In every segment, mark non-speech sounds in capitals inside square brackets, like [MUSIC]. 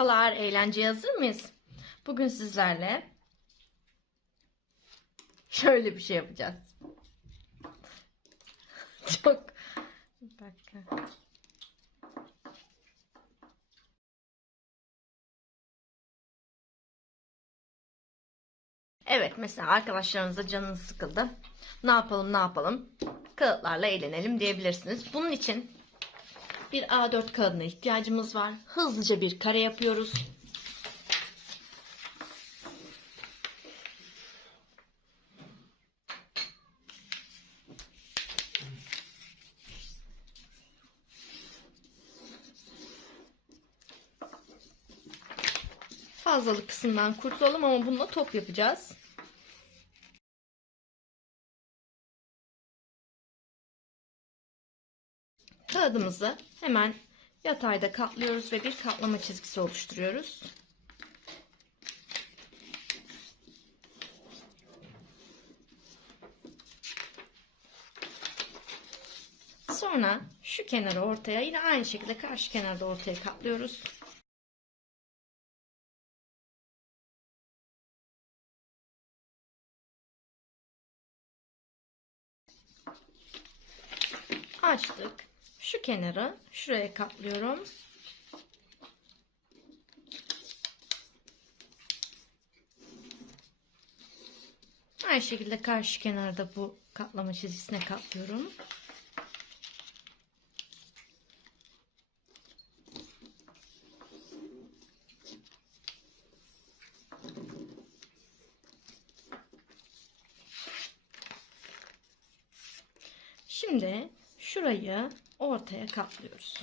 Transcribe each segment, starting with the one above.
Merhabalar, eğlenceye hazır mıyız? Bugün sizlerle şöyle bir şey yapacağız. [LAUGHS] Çok... Bir dakika. Evet, mesela arkadaşlarınızla canınız sıkıldı. Ne yapalım, ne yapalım? Kağıtlarla eğlenelim diyebilirsiniz. Bunun için bir A4 kağıdına ihtiyacımız var. Hızlıca bir kare yapıyoruz. Fazlalık kısımdan kurtulalım ama bununla top yapacağız. Kağıdımızı hemen yatayda katlıyoruz ve bir katlama çizgisi oluşturuyoruz. Sonra şu kenarı ortaya yine aynı şekilde karşı kenarda ortaya katlıyoruz. Açtık. Şu kenarı şuraya katlıyorum. Aynı şekilde karşı kenarda bu katlama çizgisine katlıyorum. Şimdi şurayı ortaya katlıyoruz.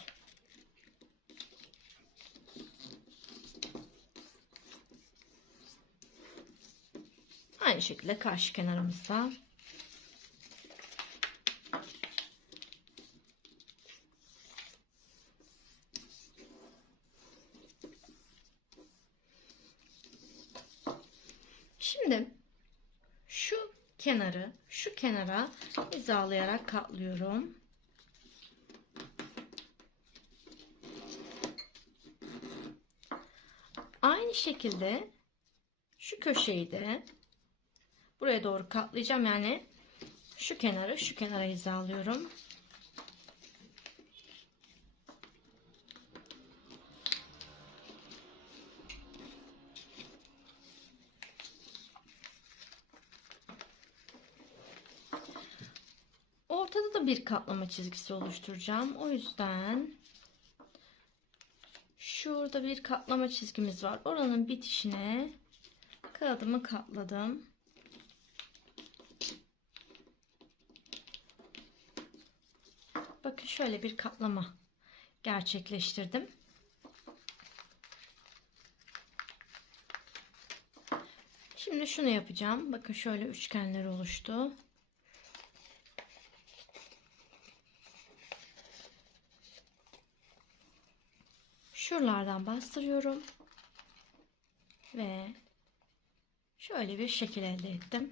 Aynı şekilde karşı kenarımızda. Şimdi şu kenarı şu kenara hizalayarak katlıyorum. Aynı şekilde şu köşeyi de buraya doğru katlayacağım. Yani şu kenarı şu kenara hizalıyorum. Ortada da bir katlama çizgisi oluşturacağım. O yüzden şurada bir katlama çizgimiz var. Oranın bitişine kağıdımı katladım. Bakın şöyle bir katlama gerçekleştirdim. Şimdi şunu yapacağım. Bakın şöyle üçgenler oluştu. Şuralardan bastırıyorum. Ve şöyle bir şekil elde ettim.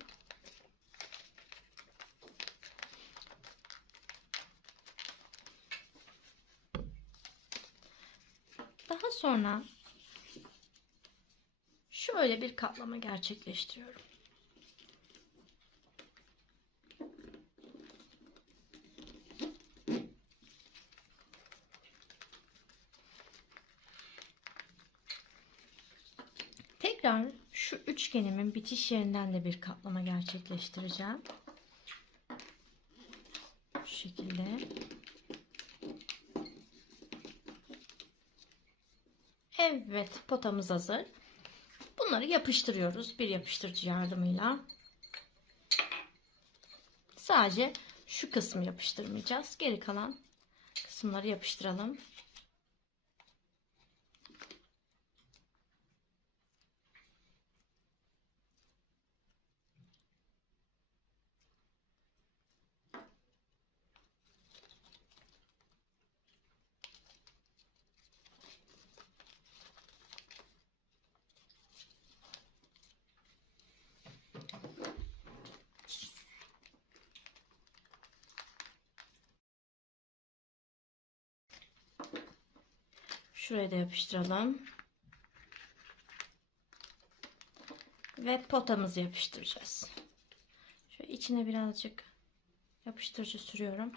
Daha sonra şöyle bir katlama gerçekleştiriyorum. Tekrar şu üçgenimin bitiş yerinden de bir katlama gerçekleştireceğim. Bu şekilde. Evet, potamız hazır. Bunları yapıştırıyoruz bir yapıştırıcı yardımıyla. Sadece şu kısmı yapıştırmayacağız. Geri kalan kısımları yapıştıralım. Şuraya da yapıştıralım. Ve potamızı yapıştıracağız. Şöyle içine birazcık yapıştırıcı sürüyorum.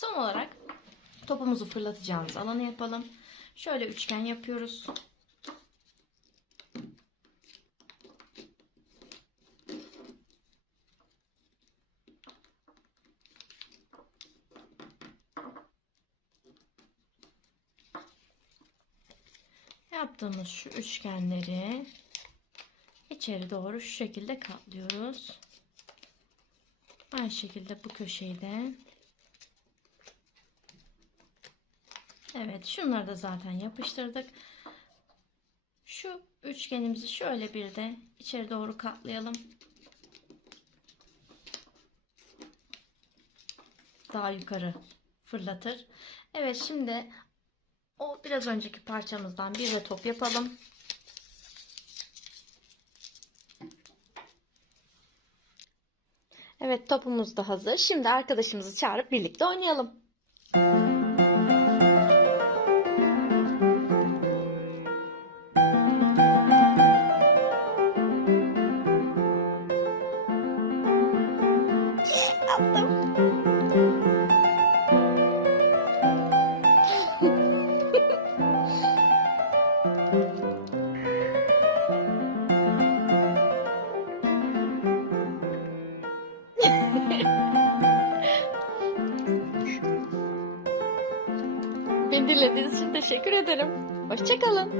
Son olarak topumuzu fırlatacağımız alanı yapalım. Şöyle üçgen yapıyoruz. Yaptığımız şu üçgenleri içeri doğru şu şekilde katlıyoruz. Aynı şekilde bu köşeyi de Evet, şunları da zaten yapıştırdık. Şu üçgenimizi şöyle bir de içeri doğru katlayalım. Daha yukarı fırlatır. Evet, şimdi o biraz önceki parçamızdan bir de top yapalım. Evet, topumuz da hazır. Şimdi arkadaşımızı çağırıp birlikte oynayalım. Attım. Beni dinlediğiniz için teşekkür ederim. Hoşçakalın.